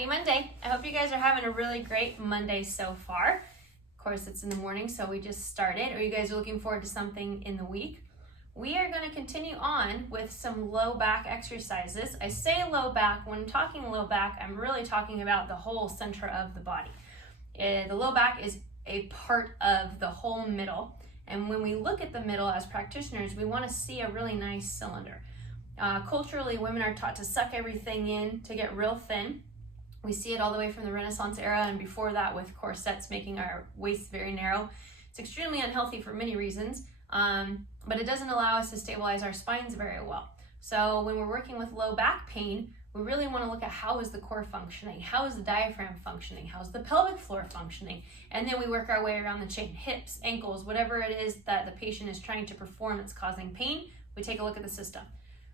Happy Monday. I hope you guys are having a really great Monday so far. Of course, it's in the morning, so we just started. Are you guys looking forward to something in the week? We are going to continue on with some low back exercises. I say low back. When talking low back, I'm really talking about the whole center of the body. The low back is a part of the whole middle. And when we look at the middle as practitioners, we want to see a really nice cylinder. Culturally, women are taught to suck everything in to get real thin. We see it all the way from the Renaissance era and before that with corsets making our waists very narrow. It's extremely unhealthy for many reasons, but it doesn't allow us to stabilize our spines very well. So when we're working with low back pain, we really want to look at how is the core functioning, how is the diaphragm functioning, how's the pelvic floor functioning, and then we work our way around the chain, hips, ankles, whatever it is that the patient is trying to perform that's causing pain, we take a look at the system.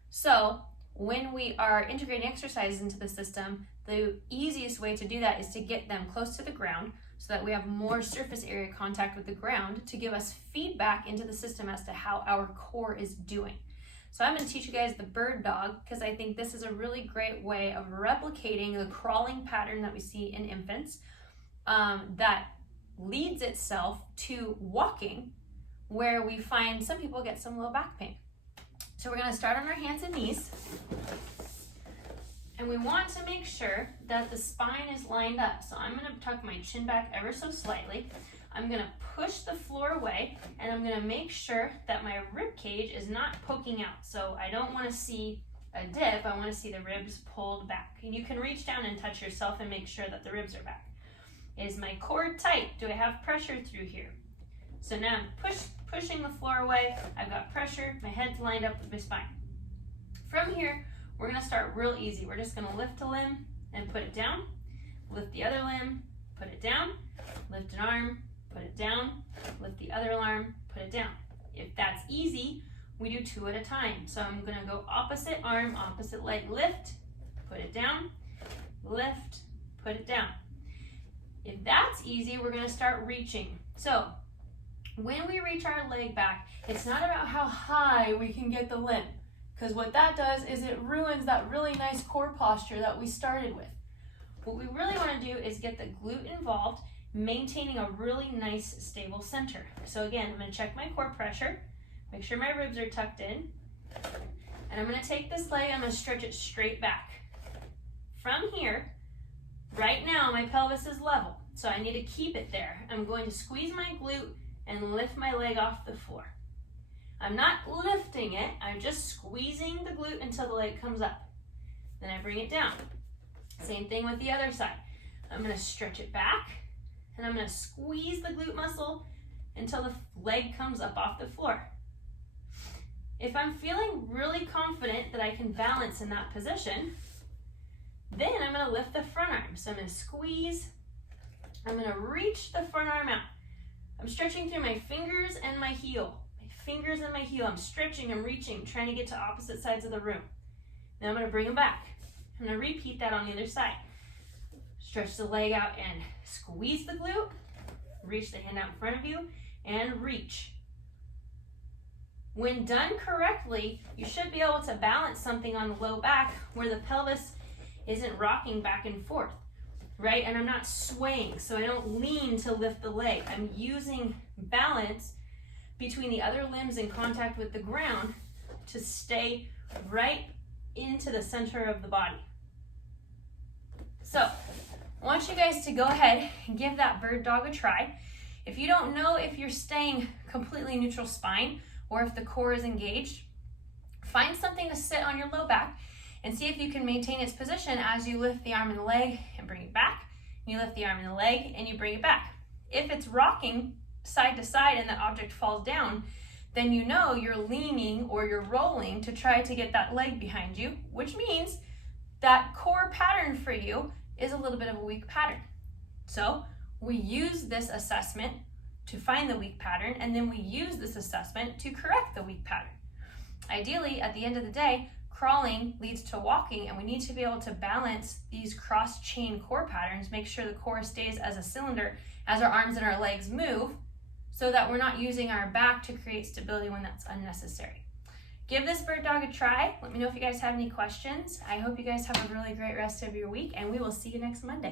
So when we are integrating exercises into the system, the easiest way to do that is to get them close to the ground so that we have more surface area contact with the ground to give us feedback into the system as to how our core is doing. So I'm going to teach you guys the bird dog because I think this is a really great way of replicating the crawling pattern that we see in infants that leads itself to walking, where we find some people get some low back pain. So we're going to start on our hands and knees, and we want to make sure that the spine is lined up. So I'm going to tuck my chin back ever so slightly. I'm going to push the floor away, and I'm going to make sure that my rib cage is not poking out. So I don't want to see a dip, I want to see the ribs pulled back. And you can reach down and touch yourself and make sure that the ribs are back. Is my core tight? Do I have pressure through here? So now I'm pushing the floor away, I've got pressure, my head's lined up with my spine. From here, we're going to start real easy. We're just going to lift a limb and put it down, lift the other limb, put it down, lift an arm, put it down, lift the other arm, put it down. If that's easy, we do 2 at a time. So I'm going to go opposite arm, opposite leg, lift, put it down, lift, put it down. If that's easy, we're going to start reaching. So when we reach our leg back, it's not about how high we can get the limb, because what that does is it ruins that really nice core posture that we started with. What we really want to do is get the glute involved, maintaining a really nice stable center. So again, I'm going to check my core pressure, make sure my ribs are tucked in, and I'm going to take this leg, I'm going to stretch it straight back. From here, right now my pelvis is level, so I need to keep it there. I'm going to squeeze my glute and lift my leg off the floor. I'm not lifting it, I'm just squeezing the glute until the leg comes up. Then I bring it down. Same thing with the other side. I'm going to stretch it back, and I'm going to squeeze the glute muscle until the leg comes up off the floor. If I'm feeling really confident that I can balance in that position, then I'm going to lift the front arm. So I'm going to squeeze, I'm going to reach the front arm out. I'm stretching through my fingers and my heel. My fingers and my heel. I'm stretching, I'm reaching, trying to get to opposite sides of the room. Now I'm going to bring them back. I'm going to repeat that on the other side. Stretch the leg out and squeeze the glute. Reach the hand out in front of you and reach. When done correctly, you should be able to balance something on the low back where the pelvis isn't rocking back and forth. Right? And I'm not swaying, so I don't lean to lift the leg. I'm using balance between the other limbs in contact with the ground to stay right into the center of the body. So I want you guys to go ahead and give that bird dog a try. If you don't know if you're staying completely neutral spine or if the core is engaged, find something to sit on your low back and see if you can maintain its position as you lift the arm and the leg and bring it back. You lift the arm and the leg and you bring it back. If it's rocking side to side and that object falls down, then you know you're leaning or you're rolling to try to get that leg behind you, which means that core pattern for you is a little bit of a weak pattern. So we use this assessment to find the weak pattern, and then we use this assessment to correct the weak pattern. Ideally, at the end of the day, crawling leads to walking, and we need to be able to balance these cross-chain core patterns, make sure the core stays as a cylinder as our arms and our legs move, so that we're not using our back to create stability when that's unnecessary. Give this bird dog a try. Let me know if you guys have any questions. I hope you guys have a really great rest of your week, and we will see you next Monday.